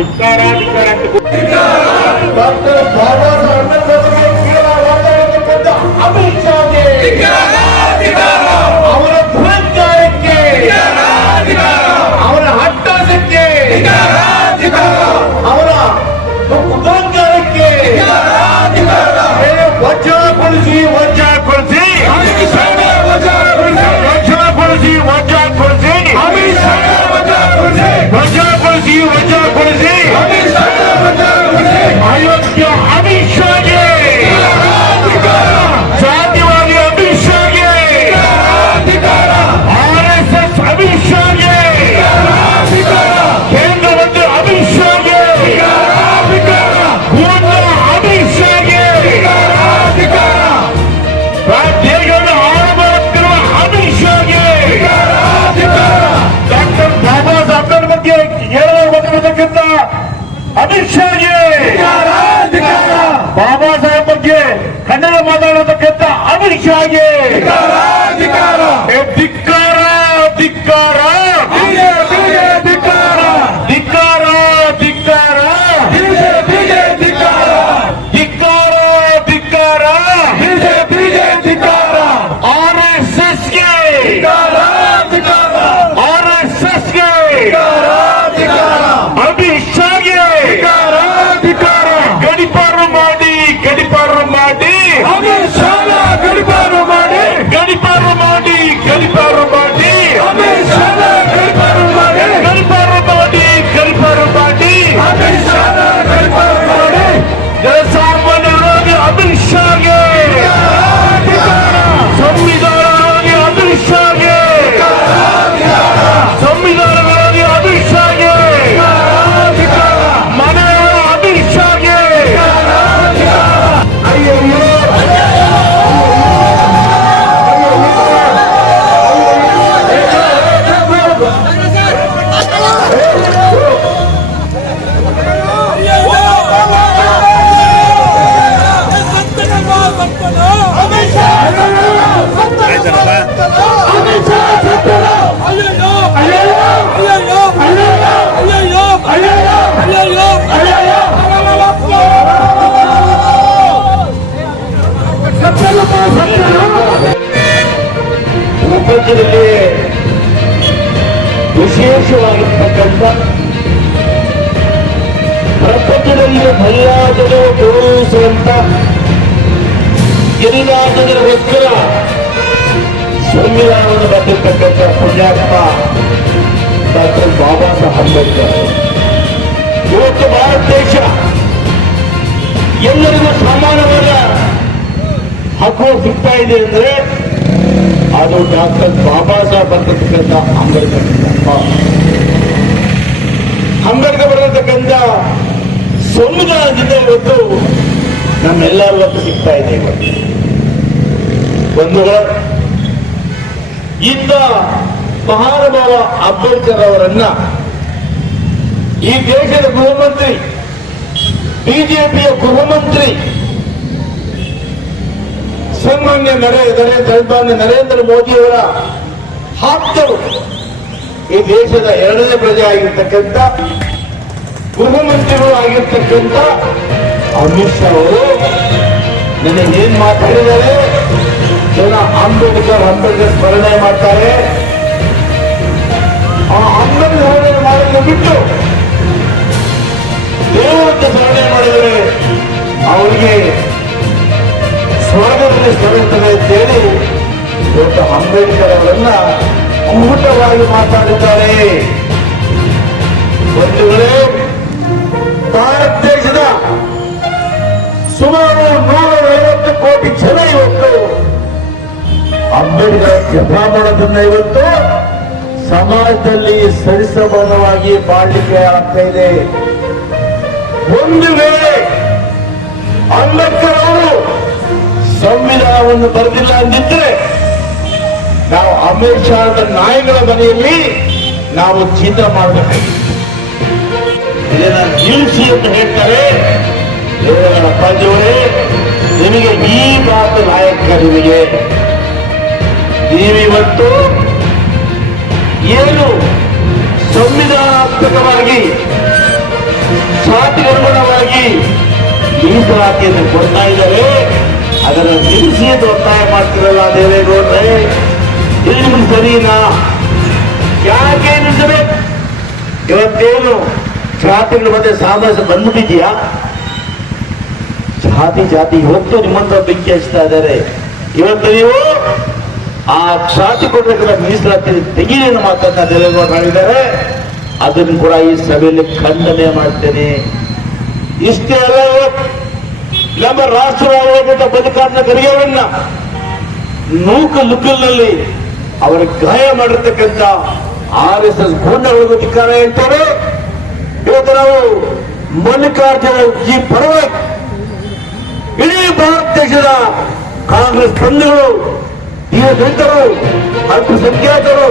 ಧಿಕ್ಕಾರ ಧಿಕ್ಕಾರ ಅಂತ ಡಾಕ್ಟರ್ ಬಾಬಾ ಸಾಹೇಬ್ ಅಂಬೇಡ್ಕರ್ ಕೀಳವಾದ ಅಮಿತ್ ಶಾಗೆ ಅವರ ದುರಂಕಾರಕ್ಕೆ ಅವರ ಹಟ್ಟಾಸಕ್ಕೆ ಅವರ ಕುತಂತ್ರಕ್ಕೆ ವಜ್ರಗೊಳಿಸಿ ವಜ್ರಗೊಳಿಸಿ ವಜ್ರಗೊಳಿಸಿ ವಜ್ರಗೊಳಿಸಿ ವಜ್ರಗೊಳಿಸಿ ವಜ್ರಗೊಳಿಸಿ ಅಮಿತ್ ಶಾಗೆ ಬಾಬಾ ಸಾಹೇಬ್ ಬಗ್ಗೆ ಕನ್ನಡ ಮಾತಾಡೋದಕ್ಕಿಂತ ಅಮಿತ್ ಶಾಗೆ ಪ್ರಪಂಚದಲ್ಲಿ ವಿಶೇಷವಾಗಿರ್ತಕ್ಕಂಥ ಪ್ರಪಂಚದಲ್ಲಿ ಜನರು ಗೌರವಿಸುವಂತ ಎಲ್ಲ ಜನರಿಗೋಸ್ಕರ ಸಂವಿಧಾನವನ್ನು ಬರೆದಿರ್ತಕ್ಕಂಥ ಪುಣ್ಯಾತ್ಮ ಡಾಕ್ಟರ್ ಬಾಬಾ ಸಾಹೇಬ್ ಅಂಬೇಡ್ಕರ್. ಇವತ್ತು ಭಾರತ ದೇಶ ಎಲ್ಲರಿಗೂ ಸಮಾನವಾದ ಹಕ್ಕು ಸಿಗ್ತಾ ಇದೆ ಅಂದ್ರೆ ಅದು ಡಾಕ್ಟರ್ ಬಾಬಾ ಸಾಹೇಬ್ ಬರ್ತಕ್ಕಂಥ ಅಂಬೇಡ್ಕರ್ ಅಂಬೇಡ್ಕರ್ ಬರತಕ್ಕಂಥ ಸಂವಿಧಾನದಿಂದ ಇವತ್ತು ನಮ್ಮೆಲ್ಲರೂ ಇವತ್ತು ಸಿಗ್ತಾ ಇದೆ ಇವತ್ತು ಬಂಧುಗಳ, ಇಂಥ ಮಹಾನುಭಾವ ಅಂಬೇಡ್ಕರ್ ಅವರನ್ನ ಈ ದೇಶದ ಗೃಹಮಂತ್ರಿ, ಬಿಜೆಪಿಯ ಗೃಹಮಂತ್ರಿ ಸನ್ಮಾನ್ಯ ನರೇಂದ್ರ ನರೇ- ಸನ್ಮಾನ್ಯ ನರೇಂದ್ರ ಮೋದಿಯವರ ಹಾಕ್ತರು. ಈ ದೇಶದ ಎರಡನೇ ಪ್ರಜೆ ಆಗಿರ್ತಕ್ಕಂಥ ಗೃಹಮಂತ್ರಿಗಳು ಆಗಿರ್ತಕ್ಕಂಥ ಅಮಿತ್ ಶಾ ಅವರು ನನಗೆ ಏನ್ ಮಾತಾಡಿದ್ದಾರೆ? ಜನ ಅಂಬೇಡ್ಕರ್ ಅಂಬೇಡ್ಕರ್ ಸ್ಮರಣೆ ಮಾಡ್ತಾರೆ. ಇವತ್ತು ಅಂಬೇಡ್ಕರ್ ಅವರನ್ನ ಕೂಟವಾಗಿ ಮಾತಾಡಿದ್ದಾರೆ. ಬಂಧುಗಳೇ, ಭಾರತ ದೇಶದ ಸುಮಾರು ನೂರ ಐವತ್ತು ಕೋಟಿ ಜನ ಇವತ್ತು ಅಂಬೇಡ್ಕರ್ ಜಪ ಮಾಡೋದನ್ನ ಇವತ್ತು ಸಮಾಜದಲ್ಲಿ ಸರಿಸಮಾನವಾಗಿ ಬಾಳಿಕೆ ಆಗ್ತಾ ಇದೆ. ಒಂದು ವೇಳೆ ಅಂಬೇಡ್ಕರ್ ಅವರು ಸಂವಿಧಾನವನ್ನು ಬರೆದಿಲ್ಲ ಅಂದಿದ್ರೆ ನಾವು ಅಮಿತ್ ಶಾದ ನಾಯಿಗಳ ಮನೆಯಲ್ಲಿ ನಾವು ಚೀತ ಮಾಡಬೇಕಾಗಿದೆ. ಅಂತ ಹೇಳ್ತಾರೆ. ದೇವರ ಪಂಜವರೇ ನಿಮಗೆ ಈ ಮಾತು ನಾಯಕ ನಿಮಗೆ ನೀವಿವತ್ತು ಏನು ಸಂವಿಧಾನಾತ್ಮಕವಾಗಿ ಜಾತಿಗೆ ಅನುಗುಣವಾಗಿ ಮೀಸಲಾತಿಯನ್ನು ಕೊಡ್ತಾ ಇದ್ದಾರೆ. ಅದನ್ನು ನಿಲ್ಲಿಸಿ ಎಂದು ಒತ್ತಾಯ ಮಾಡ್ತಿರಲ್ಲ ದೇವೇಗೌಡ್ರೆ ಇದು ನಿಮ್ಗೆ ಸರಿನಾ? ಯಾಕೆ ನಿಲ್ಸಬೇಕು ಇವತ್ತೇನು ಜಾತಿಗಳ ಮತ್ತೆ ಸಾಮರಸ್ಯ ಬಂದ್ಬಿಟ್ಟಿದ್ಯಾ ಜಾತಿ ಜಾತಿ, ಇವತ್ತು ನಿಮ್ಮಂತ ಬೆಂಕಿ ಹಚ್ತಾ ಇದ್ದಾರೆ. ಇವತ್ತು ನೀವು ಆ ಜಾತಿ ಕೊಡಬೇಕಲ್ಲ ಮೀಸಲಾತಿ ತೆಗೀರಿ ಮಾತನ್ನ ದೇವೇಗೌಡ ಮಾಡಿದ್ದಾರೆ ಅದನ್ನು ಕೂಡ ಈ ಸಭೆಯಲ್ಲಿ ಖಂಡನೆ ಮಾಡ್ತೇನೆ. ಇಷ್ಟೇ ಅಲ್ಲ, ನಮ್ಮ ರಾಷ್ಟ್ರವಾದ ಬದುಕಾದ ಕರಿಯವನ್ನ ನೂಕು ಲುಕ್ಕಲ್ನಲ್ಲಿ ಅವರ ಗಾಯ ಮಾಡಿರ್ತಕ್ಕಂಥ ಆರ್ ಎಸ್ ಎಸ್ ಗೂಂಡಗಳಿಗೂ ಧಿಕ್ಕಾರ ಹೇಳ್ತೇವೆ ಇವತ್ತು ನಾವು ಮಲ್ಲಿಕಾರ್ಜುನ ಜಿ ಪರವಾಗಿ ಇಡೀ ಭಾರತ ದೇಶದ ಕಾಂಗ್ರೆಸ್ ಬಂಧುಗಳು ದೀನ ದಲಿತರು ಅಲ್ಪಸಂಖ್ಯಾತರು